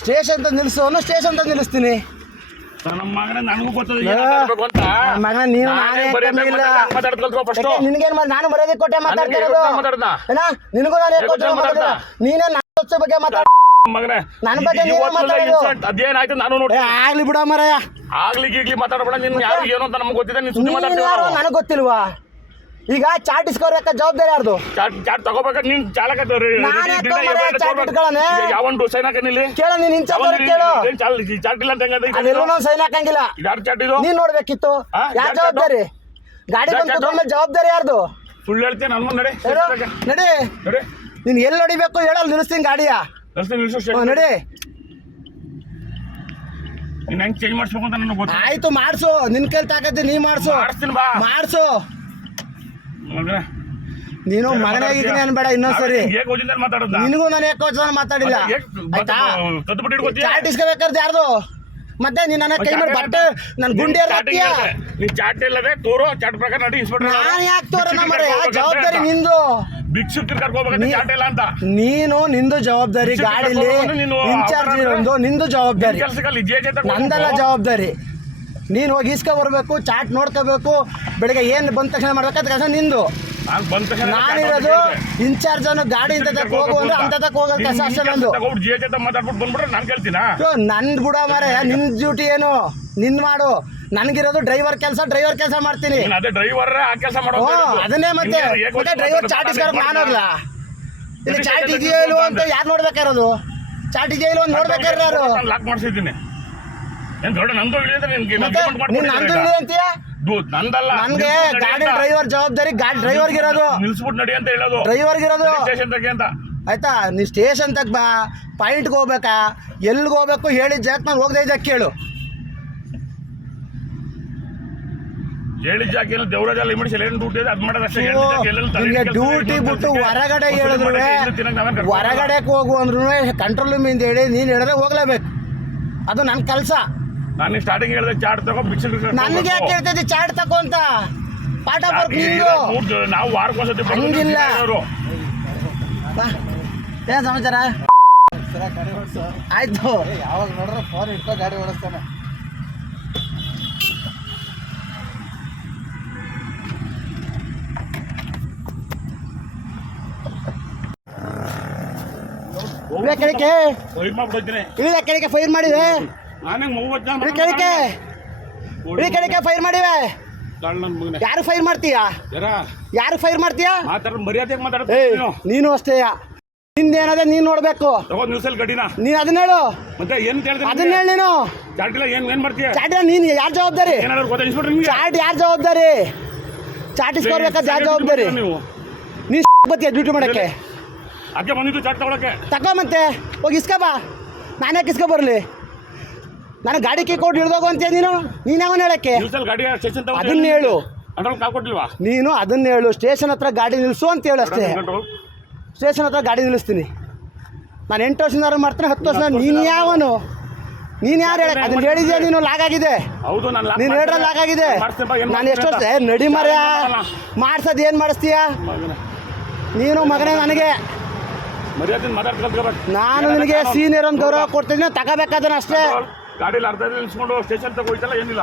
Station ಅಂತ ನಿಲ್ಲಿಸು ಅನ್ನೋ ಸ್ಟೇಷನ್ ಅಂತ ನಿಲ್ಲಿಸ್ತೀನಿ. ನನ್ನ ಮಗನೇ ನನಗೂ ಗೊತ್ತದ ಮಗನ ನೀನು ನಿನಗೇನ್ ನಾನು ಮರ್ಯಾದೆ ಕೊಟ್ಟೆ ಮಾತಾಡ್ತಿರೋದು. ನಿನಗೂ ನಾನು ಕೊಟ್ಟೆ ನೀನೇ ನನ್ನ ಬಗ್ಗೆ ಮಾತಾಡ ಮಗನೇ ನನ್ನ ಬಗ್ಗೆ ಅದೇನಾಯ್ತು ನಾನು ನೋಡಿ ಆಗ್ಲಿ ಬಿಡ ಮರಯ್ಯ. ಆಗ್ಲಿ ಮಾತಾಡಬೇಡ. ನೀನ್ ಯಾರು ಏನು ಅಂತ ನಮ್ಗೆ ಗೊತ್ತಿದೆ. ನೀನ್ ಸುದ್ದಿ ಮಾತಾಡ್ತೀವಿ ನನಗೆ ಗೊತ್ತಿಲ್ವಾ? ಈಗ ಚಾಟ್ ಇಸ್ಕೋಬೇಕ ಜವಾಬ್ದಾರಿ ಯಾರ್ದು? ಚಾಟ್ ತಗೋಬೇಕ ನೀನ್ ಚಾಲಕ ಯಾವೊಂದು ಸೈನ್ ಹಾಕನಿಲ್ಲಿ ಕೇಳ ನೀನ್ ಇನ್ಚಾರ್ಜ್ ಕೇಳು. ಚಾಟ್ ಇಲ್ಲ ಅಂತ ಅದೆಲ್ಲ ಸೈನ್ ಹಾಕಂಗಿಲ್ಲ. ಯಾರು ಚಾಟ್ ಇದು ನೀನ್ ನೋಡ್ಬೇಕಿತ್ತು. ಯಾರ್ ಜವಾಬ್ದಾರಿ? ಗಾಡಿ ಬಂದ ಜವಾಬ್ದಾರಿ ಯಾರ್ದು? ಸುಳ್ಳು ಹೇಳ್ತೀನಿ ನನ್ನ ನಡಿ ನಡಿ. ನೀನ್ ಎಲ್ಲಿ ಹೊಡಿಬೇಕು ಹೇಳಲ್ ನಿಲ್ಲಿಸ್ತೀನಿ ಗಾಡಿಯ. ನಡಿ. ನೀನ್ ಹೆಂಗ್ ಚೇಂಜ್ ಮಾಡಿಸ್ಬೇಕು ಅಂತ ನನಗೆ ಗೊತ್ತು. ಆಯ್ತು ಮಾಡ್ಸು. ನಿನ್ ಕೈಲಿ ತಾಕತ್ತಿ ನೀ ಮಾಡ್ಸು. ಮಾಡ್ಸು. ನೀನು ಮಗನಾಗಿದ್ದೀನಿ ಅನ್ಬೇಡ ಇನ್ನೊಂದ್ಸರಿ. ನಿನಗೂ ನಾನು ಯಾಕೆ ಮಾತಾಡಿಲ್ಲ ಆಯ್ತಾ? ಚಾಟ್ ಇಸ್ಕೋಬೇಕಾದ್ರೆ ಯಾರ್ದು? ಮತ್ತೆ ನೀನ್ ನನ್ನ ಕೈ ಮಾಡಿ ಬಟ್ಟೆ ನನ್ ಗುಂಡಿ ಚಾಟ್ ಇಲ್ಲದೆ ತೋರೋ ಚಾಟ್ ಪ್ರಕಾರ ನಡಿ. ನಾನು ಯಾಕೆ ತೋರೋಣ ಮರ? ಜವಾಬ್ದಾರಿ ನಿಂದು. ನೀನು ನಿಂದು ಜವಾಬ್ದಾರಿ. ಗಾಡಿಲಿ ಇನ್ಚಾರ್ಜ್ ಇರೋದು ನಿಂದು ಜವಾಬ್ದಾರಿ, ನಂದಲ್ಲ ಜವಾಬ್ದಾರಿ. ನೀನು ಹೋಗಿ ಇಸ್ಕೊ ಬರ್ಬೇಕು, ಚಾಟ್ ನೋಡ್ಕೋಬೇಕು, ಬೆಳಿಗ್ಗೆ ಏನು ಬಂದ ತಕ್ಷಣ ಮಾಡ್ಬೇಕಂತ ಕೆಲಸ ನಿಂದು. ನಾನಿರೋದು ಇನ್ಚಾರ್ಜ್ ಅನ್ನೋ ಗಾಡಿ ಇಂತ ತಕ್ಕ ಹೋಗು ಅಂದ್ರೆ ಅಂತ ತಕ್ಕ ಹೋಗೋ ಕೆಲಸ ಅಷ್ಟೇ ನಂದು. ನಂದ್ ಬಿಡ ಮಾರ, ನಿನ್ ಡ್ಯೂಟಿ ಏನು ನಿನ್ ಮಾಡು. ನನ್ಗಿರೋದು ಡ್ರೈವರ್ ಕೆಲಸ ಮಾಡ್ತೀನಿ. ಅದನ್ನೇ ಮತ್ತೆ ಡ್ರೈವರ್ ಚಾಟ್ ಇಸ್ಕೊಳಕ್ ನಾನು ಹೋಗ್ಲಾ? ಇಲ್ಲಿ ಚಾಟ್ ಇದೆಯೋ ಇಲ್ವೋ ಅಂತ ಯಾರು ನೋಡ್ಬೇಕಾರೋದು? ಚಾಟ್ ಇದೆಯೋ ಇಲ್ವೋ ನೋಡ್ಬೇಕಾರ ಯಾರು? ಲಾಕ್ ಮಾಡಿಸಿದ್ದೀನಿ. ನಂದು ಅಂತೀಯ? ನನ್ಗೆ ಗಾಡಿ ಡ್ರೈವರ್ ಜವಾಬ್ದಾರಿ. ಗಾಡಿ ಡ್ರೈವರ್ಗಿರೋದು. ನಿಲ್ಸ್ಬಿಟ್ಟು ನಡಿ ಅಂತ ಹೇಳೋದು ಡ್ರೈವರ್ಗಿರೋದು. ಅಂತ ಆಯ್ತಾ? ನೀ ಸ್ಟೇಷನ್ ತಗ ಬಾ. ಪಾಯಿಂಟ್ಗೆ ಹೋಗ್ಬೇಕಾ, ಎಲ್ಲಿಗೆ ಹೋಗ್ಬೇಕು ಹೇಳಿದ ಜಾಗ ನಾನು ಹೋಗದೆ ಇದ್ದ ಕೇಳು. ಹೇಳಿದ ಜಾಗ ದೇವರಾಜಲ್ಲಿ ಡ್ಯೂಟಿ ಅದು ಮಾಡೋದಷ್ಟೇ. ಡ್ಯೂಟಿ ಬಿಟ್ಟು ಹೊರಗಡೆ ಹೇಳಿದ್ರು ಹೊರಗಡೆ ಹೋಗು ಅಂದ್ರೂ ಕಂಟ್ರೋಲ್ ರೂಮ್ ಇಂದ ಹೇಳಿ ನೀನು ಹೇಳಿದ್ರೆ ಹೋಗ್ಲೇಬೇಕು. ಅದು ನನ್ನ ಕೆಲಸ. ನಾನು ಸ್ಟಾರ್ಟಿಂಗ್ ಹೇಳಿದೆ ಚಾಟ್ ತಗೋ. ನನಗೆ ಯಾಕೆ ಹೇಳ್ತಿದ್ದೆ ಚಾಟ್ ತಗೋ ಅಂತ? ಪಾಠ ಬರ್ಕ್ ನಿಂದು. ನಾವು ವಾರಕ್ಕೊಂದ್ಸತಿ ಹಂಗಿಲ್ಲ. ಏನ್ ಸಮಾಚಾರ? ಆಯ್ತು. ಯಾವಾಗ ನೋಡ್ರೆ ಫೋನ್ ಇಟ್ಕೋ ಗಾಡಿ ಓಡಿಸ್ತಾನೆ. ಕೆಳಗೆ ಫೈರ್ ಮಾಡಿವೆ. ಕೆಳಗೆ ಫೈರ್ ಮಾಡಿವೆ. ಯಾರು ಫೈರ್ ಮಾಡ್ತೀಯಾ? ನೀನು ಅಷ್ಟೇ. ನಿಂದೇನದೆ ನೀನ್ ನೋಡ್ಬೇಕು. ನೀನ್ ಅದನ್ನ ಹೇಳು. ಅದನ್ನ ಹೇಳಿ ನೀನು. ಚಾಟ್ ನೀನ್ ಯಾರು ಜವಾಬ್ದಾರಿ? ಚಾಟ್ ಯಾರು ಜವಾಬ್ದಾರಿ? ಚಾಟ್ ಇಸ್ಕೊಡ್ಬೇಕಾದ ಯಾರು ಜವಾಬ್ದಾರಿ? ನೀನ್ ಬತ್ತೀಯ ಡ್ಯೂಟಿ ಮಾಡಕ್ಕೆ? ತಗೋ ಮತ್ತೆ ಹೋಗಿ ಇಸ್ಕೊ ಬಾ. ನಾನೇ ಇಸ್ಕೊ ಬರಲಿ? ನಾನು ಗಾಡಿ ಕೈ ಕೊಟ್ಟು ಹಿಡ್ದೋಗು ಅಂತೀಯ ನೀನು? ನೀನು ಯಾವನ್ ಹೇಳಕ್ಕೆ? ಅದನ್ನ ಹೇಳು. ನೀನು ಅದನ್ನ ಹೇಳು. ಸ್ಟೇಷನ್ ಹತ್ರ ಗಾಡಿ ನಿಲ್ಲಿಸು ಅಂತ ಹೇಳು ಅಷ್ಟೇ. ಸ್ಟೇಷನ್ ಹತ್ರ ಗಾಡಿ ನಿಲ್ಲಿಸ್ತೀನಿ. ನಾನು 8 ವರ್ಷದಿಂದ ಮಾಡ್ತೀನಿ, 10 ವರ್ಷ. ನೀನು ಯಾವನು? ನೀನು ಯಾರು ಹೇಳಕ್ಕೆ? ಅದನ್ನ ಹೇಳಿದ್ಯಾ ನೀನು? ಲಾಗ್ ಆಗಿದೆ. ನೀನು ಹೇಳ್ರ ಲಾಗ್ ಆಗಿದೆ. ನಾನು ಎಷ್ಟು ವರ್ಷ ನಡಿ ಮರ್ಯ ಮಾಡ್ಸೋದು ಏನು ಮಾಡಿಸ್ತೀಯ ನೀನು? ಮಗನೇ ನನಗೆ ನಾನು ನಿನಗೆ ಸೀನಿಯರ್ ಒಂದು ಗೌರವ ಕೊಡ್ತಿದ್ದೀನಿ. ತಗೋಬೇಕಾದ್ರೆ ಅಷ್ಟೇ. ಗಾಡಿಲಿ ಅರ್ಧ ನಿಲ್ಸ್ಕೊಂಡು ಸ್ಟೇಷನ್ ತಗೋಯ್ತಲ್ಲ ಏನಿಲ್ಲ.